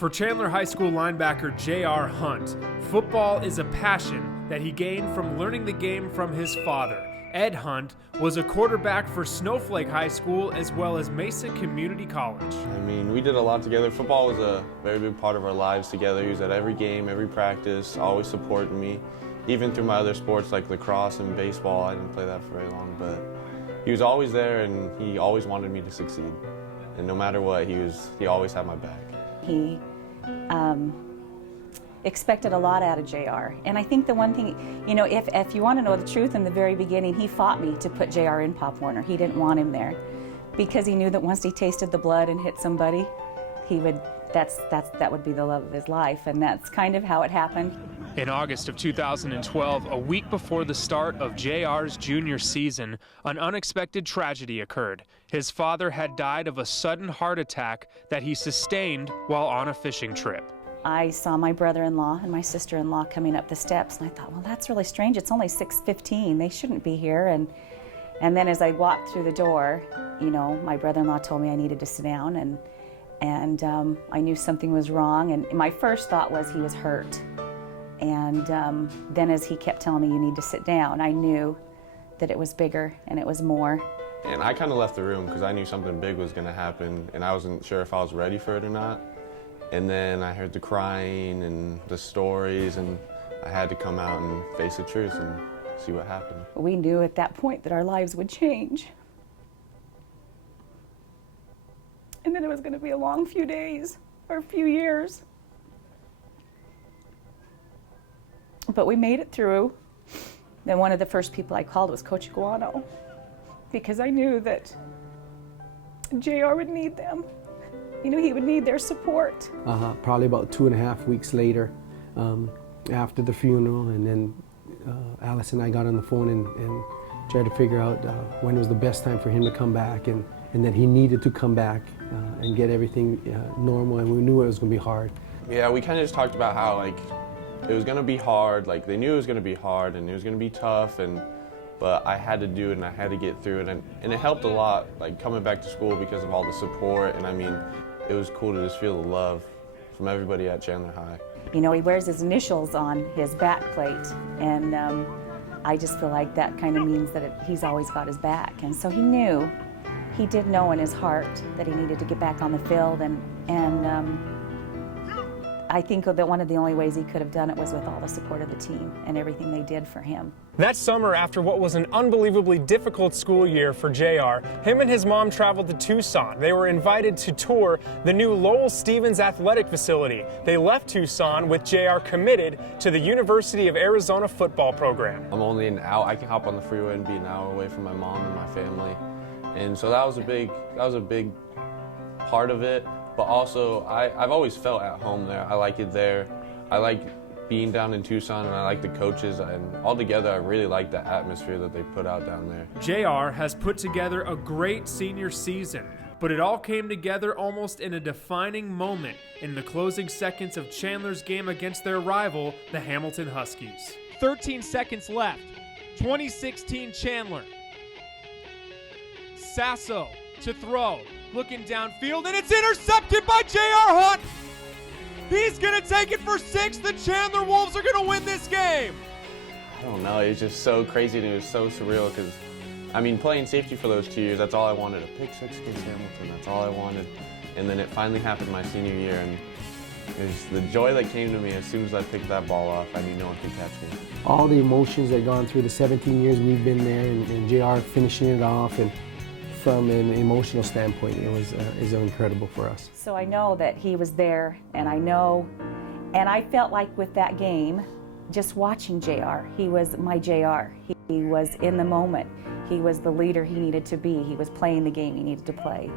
For Chandler High School linebacker J.R. Hunt, football is a passion that he gained from learning the game from his father. Ed Hunt was a quarterback for Snowflake High School as well as Mesa Community College. I mean, we did a lot together. Football was a very big part of our lives together. He was at every game, every practice, always supporting me. Even through my other sports like lacrosse and baseball, I didn't play that for very long, but he was always there and he always wanted me to succeed. And no matter what, he always had my back. He expected a lot out of JR. And I think the one thing, you know, if you want to know the truth, in the very beginning, he fought me to put JR in Pop Warner. He didn't want him there because he knew that once he tasted the blood and hit somebody, that would be the love of his life, and that's kind of how it happened. In August of 2012, a week before the start of JR's junior season, an unexpected tragedy occurred. His father had died of a sudden heart attack that he sustained while on a fishing trip. I saw my brother-in-law and my sister-in-law coming up the steps, and I thought, well, that's really strange. It's only 6:15. They shouldn't be here. And then as I walked through the door, you know, my brother-in-law told me I needed to sit down, and I knew something was wrong. And my first thought was he was hurt. And then as he kept telling me, you need to sit down, I knew that it was bigger and it was more. And I kind of left the room because I knew something big was going to happen, and I wasn't sure if I was ready for it or not. And then I heard the crying and the stories, and I had to come out and face the truth and see what happened. We knew at that point that our lives would change. And then it was going to be a long few days or a few years. But we made it through. Then one of the first people I called was Coach Guano, because I knew that JR would need them. You know, he would need their support. Probably about 2.5 weeks later, after the funeral, and then Alice and I got on the phone and tried to figure out when was the best time for him to come back, and that he needed to come back and get everything normal, and we knew it was going to be hard. Yeah, we kind of just talked about how, like, it was going to be hard. Like, they knew it was going to be hard and it was going to be tough, but I had to do it and I had to get through it, and it helped a lot, like, coming back to school because of all the support. And I mean, it was cool to just feel the love from everybody at Chandler High. You know, he wears his initials on his back plate, and I just feel like that kind of means that he's always got his back. And so he did know in his heart that he needed to get back on the field, and I think that one of the only ways he could have done it was with all the support of the team and everything they did for him. That summer, after what was an unbelievably difficult school year for JR, him and his mom traveled to Tucson. They were invited to tour the new Lowell Stevens Athletic Facility. They left Tucson with JR committed to the University of Arizona football program. I'm only an hour. I can hop on the freeway and be an hour away from my mom and my family, and so that was a big part of it. But also, I've always felt at home there. I like it there. I like being down in Tucson, and I like the coaches, and altogether I really like the atmosphere that they put out down there. JR has put together a great senior season, but it all came together almost in a defining moment in the closing seconds of Chandler's game against their rival, the Hamilton Huskies. 13 seconds left. 2016 Chandler. Sasso to throw. Looking downfield, and it's intercepted by J.R. Hunt. He's going to take it for 6. The Chandler Wolves are going to win this game. I don't know. It was just so crazy, and it was so surreal because, I mean, playing safety for those 2 years, that's all I wanted. A pick 6 against Hamilton, that's all I wanted. And then it finally happened my senior year, and it was the joy that came to me as soon as I picked that ball off. I knew no one could catch me. All the emotions that gone through the 17 years we've been there, and JR finishing it off, and from an emotional standpoint, it was incredible for us. So I know that he was there, and I felt like with that game, just watching JR, he was my JR. He was in the moment. He was the leader he needed to be. He was playing the game he needed to play.